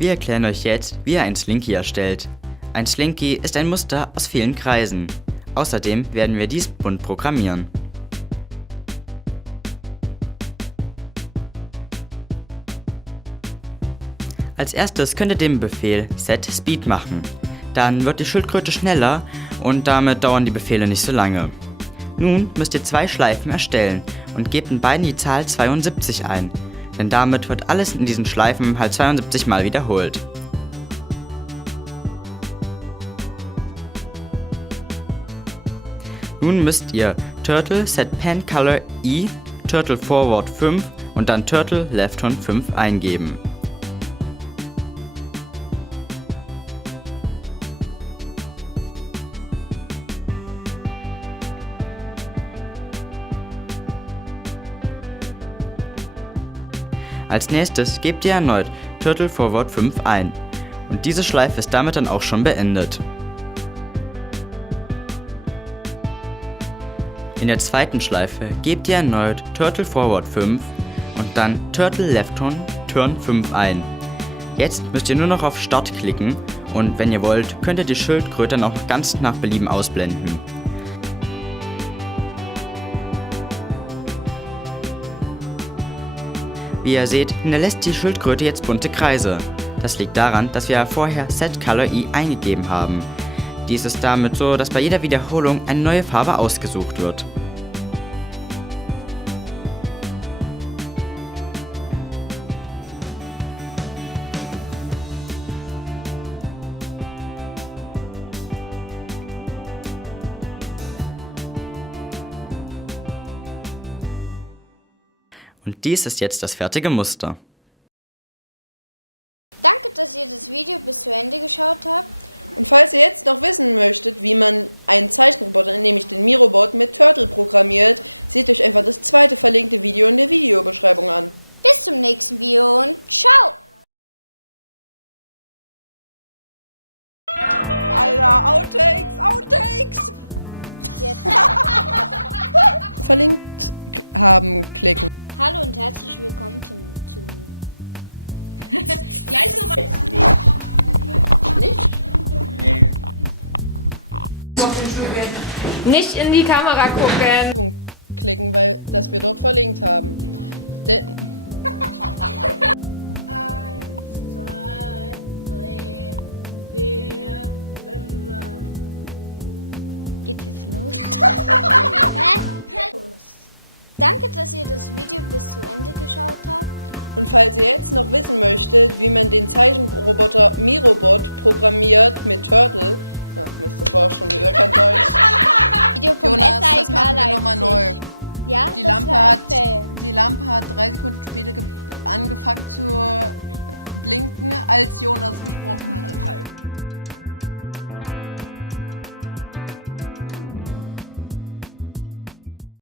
Wir erklären euch jetzt, wie ihr ein Slinky erstellt. Ein Slinky ist ein Muster aus vielen Kreisen. Außerdem werden wir dies bunt programmieren. Als erstes könnt ihr den Befehl setSpeed machen. Dann wird die Schildkröte schneller und damit dauern die Befehle nicht so lange. Nun müsst ihr 2 Schleifen erstellen und gebt in beiden die Zahl 72 ein, denn damit wird alles in diesen Schleifen halt 72 Mal wiederholt. Nun müsst ihr Turtle set pen color i, Turtle forward 5 und dann Turtle left on 5 eingeben. Als nächstes gebt ihr erneut Turtle forward 5 ein und diese Schleife ist damit dann auch schon beendet. In der zweiten Schleife gebt ihr erneut Turtle forward 5 und dann Turtle left on turn 5 ein. Jetzt müsst ihr nur noch auf Start klicken und wenn ihr wollt, könnt ihr die Schildkröte dann auch noch ganz nach Belieben ausblenden. Wie ihr seht, hinterlässt die Schildkröte jetzt bunte Kreise. Das liegt daran, dass wir vorher setColor-i eingegeben haben. Dies ist damit so, dass bei jeder Wiederholung eine neue Farbe ausgesucht wird. Und dies ist jetzt das fertige Muster. Nicht in die Kamera gucken.